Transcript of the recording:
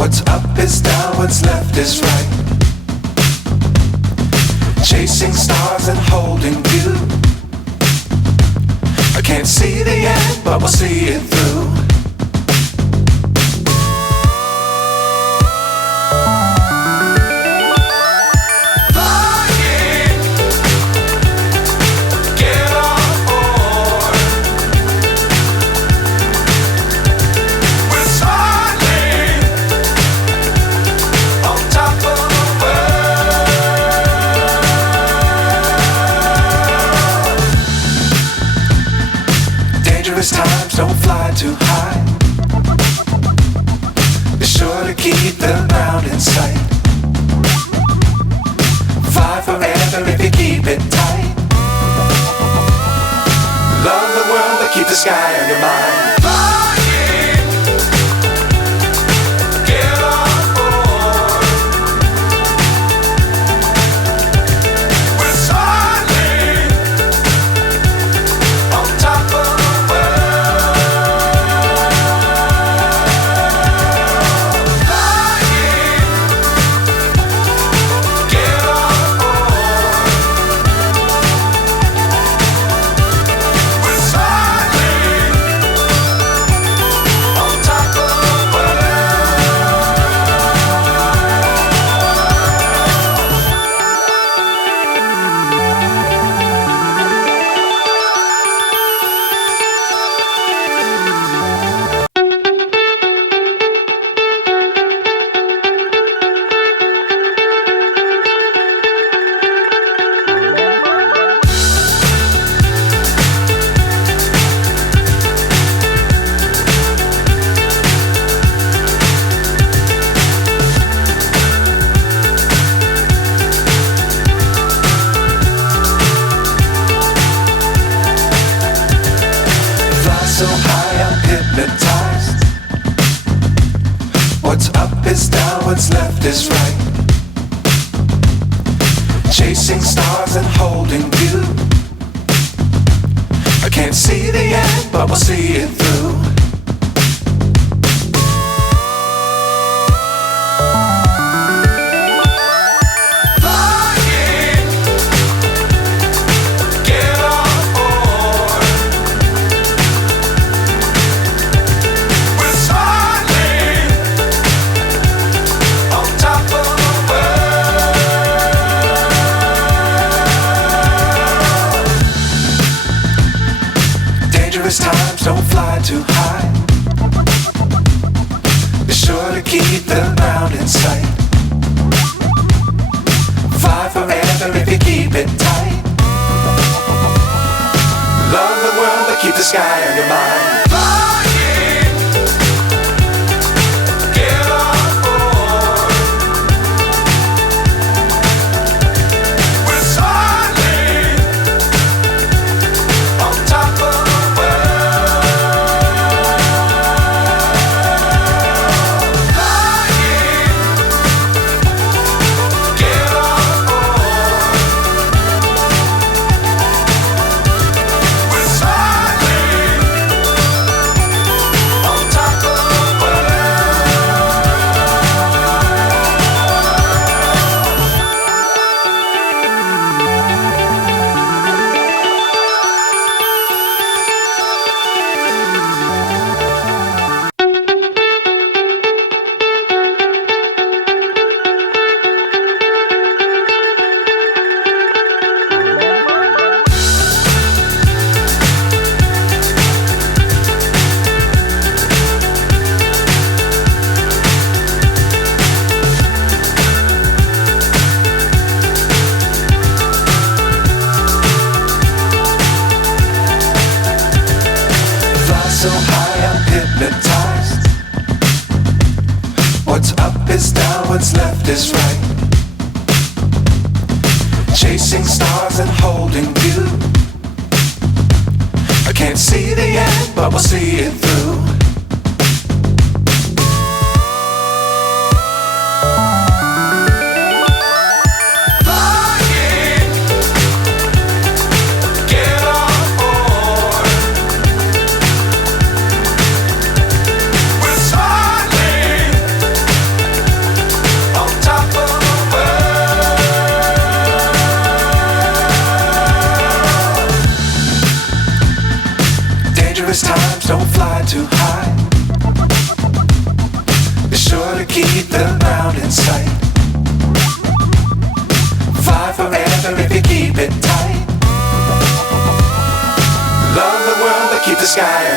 What's up is down, what's left is right. Chasing stars and holding you. I can't see the end, but we'll see it through. Times don't fly too high. Be sure to keep the ground in sight. Fly forever if you keep it tight. Love the world but keep the sky on your mind. So high I'm hypnotized. What's up is down, what's left is right. Chasing stars and holding you. I can't see the end, but we'll see it through. Times don't fly too high. Be sure to keep the ground in sight. Fly forever if you keep it tight. Love the world but keep the sky on your mind. So high I'm hypnotized. What's up is down, what's left is right. Chasing stars and holding you. I can't see the end, but we'll see it through. the ground in sight. Fly forever if you keep it tight. Love the world but keep the sky